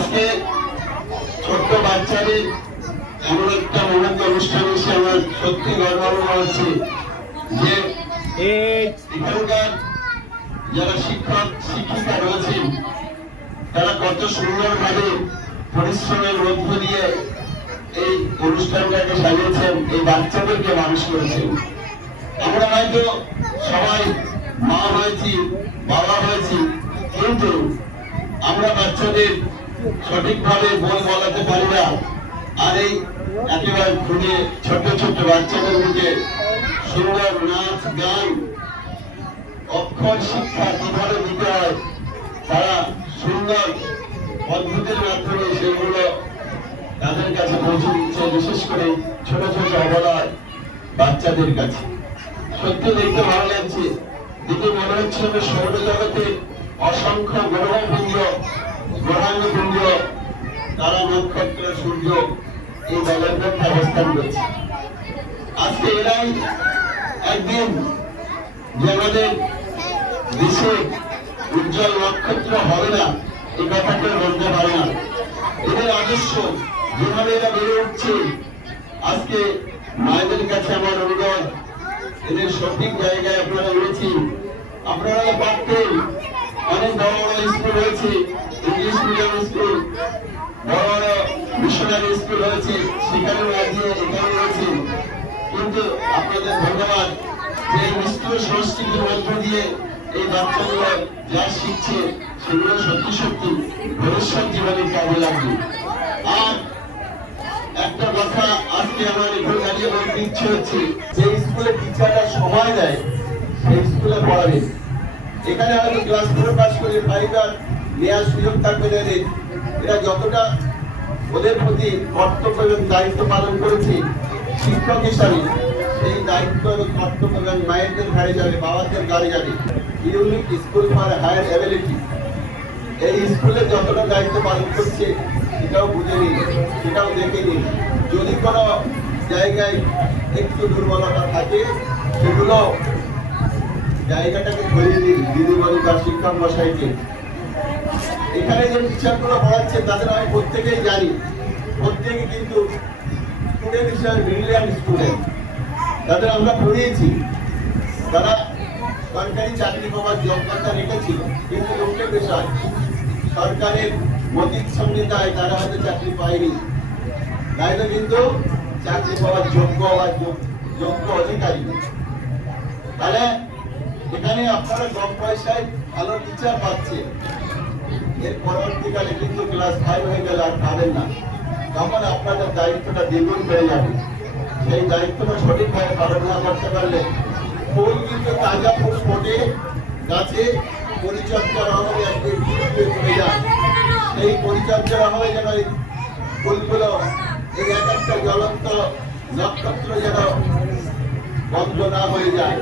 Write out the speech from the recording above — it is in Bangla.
আজকে ছোট্ট বাচ্চাদের এমন একটা মহৎ অনুষ্ঠান এসে আমার সত্যি গর্ব হচ্ছে যে এখানকার যারা শিক্ষক শিক্ষিকা রয়েছেন তারা কত সুন্দরভাবে পরিশ্রমের মধ্য দিয়ে এই অনুষ্ঠানটাকে সাজিয়েছেন, এই বাচ্চাদেরকে মানুষ করেছেন। আমরা হয়তো সবাই মা হয়েছি, বাবা হয়েছি, কিন্তু আমরা বাচ্চাদের সঠিকভাবে বল বলাতে পারি না। আর এই একেবারে খুঁজে ছোট ছোট বাচ্চাদের মুখে সুন্দর নাচ গান অক্ষর শিক্ষা কিভাবে দিতে হয় তারা সুন্দর পদ্ধতির মাধ্যমে সেগুলো তাদের কাছে পৌঁছে দিচ্ছে, বিশেষ করে ছোট ছোট অবলার বাচ্চাদের কাছে। সত্যি দেখতে ভালো লাগছে, দেখে মনে হচ্ছে সৌরজগতে অসংখ্য গ্রহপুঞ্জ গ্রহাণুপুঞ্জ তারা নক্ষত্র সূর্য এই দলের মধ্যে অবস্থান করছে। আজকে এরাই একদিন যে আমাদের দেশে উজ্জ্বল নক্ষত্র হবে না এই কথাটা বলতে পারে না। এদের আদর্শ যেভাবে এরা বেড়ে উঠছে, আজকে মায়েদের কাছে আমার অনুরোধ, এদের সঠিক জায়গায় আপনারা রয়েছে। আপনারা পারতেন, অনেক বড় বড় স্কুল হয়েছে, ইংলিশ মিডিয়াম স্কুল, বড় বড় মিশনারি স্কুল হয়েছে, সেখানে রাজিয়ে এখানে রয়েছে। কিন্তু আপনাদের ধন্যবাদ যে মিশ্র সংস্কৃতির মধ্য দিয়ে এই বাচ্চাগুলো যা শিখছে সেগুলো সত্যি সত্যি ভবিষ্যৎ জীবনে কাজে লাগবে। আর একটা কথা আজকে আমার এখন দাঁড়িয়ে বলতে ইচ্ছে হচ্ছে, যে স্কুলে টিচাররা সময় দেয় সেই স্কুলে পড়াবে। এখানে হয়তো ক্লাস 4 পাস করে 5 আর নেওয়ার সুযোগ থাকবে না। এরা যতটা ওদের প্রতি কর্তব্য এবং দায়িত্ব পালন করেছে শিক্ষক হিসাবে, সেই দায়িত্ব এবং কর্তব্য এবং মায়েদের ঘাড়ে যাবে, বাবাদের ঘাড়ে যাবে। Unique school for higher ability এই স্কুলে যতটা দায়িত্ব পালন করছে সেটাও বুঝে নিন, সেটাও দেখে নিন। যদি কোনো জায়গায় একটু দুর্বলতা থাকে সেগুলো জায়গাটাকে ধরিয়ে দিন দিদিমণি বা শিক্ষক মশাইকে। এখানে যে টিচারগুলো পড়াচ্ছে তাদের আমি প্রত্যেকেই জানি, প্রত্যেকে কিন্তু স্টুডেন্ট হিসাবে ব্রিলিয়ান্ট স্টুডেন্ট। তাদের আমরা পড়িয়েছি, তারা সরকারি চাকরি পাওয়ার যোগ্যতা রেখেছিল, কিন্তু লোকের বিষয় সরকারের মতির সংহিতায় তারা হয়তো চাকরি পায়নি, তাইলে কিন্তু চাকরি পাওয়ার যোগ্য বা যোগ্য অধিকারী। তাহলে এখানে আপনারা কম পয়সায় ভালো টিচার পাচ্ছেন, এর পরবর্তীকালে কিন্তু ক্লাস 5 হয়ে গেলে আর পাবেন না, তখন আপনাদের দায়িত্বটা দ্বিগুণ বেড়ে যাবে। সেই দায়িত্বটা সঠিকভাবে পালন না করতে পারলে ফুল কিন্তু তাজা ফুল ফোটে গাছে, পরিচর্যার অভাবে একদিন পড়ে যায়। সেই পরিচর্যার অভাবে যেন এই ফুলগুলো এই এক একটা জ্বলন্ত নক্ষত্র যেন বন্ধ না হয়ে যায়।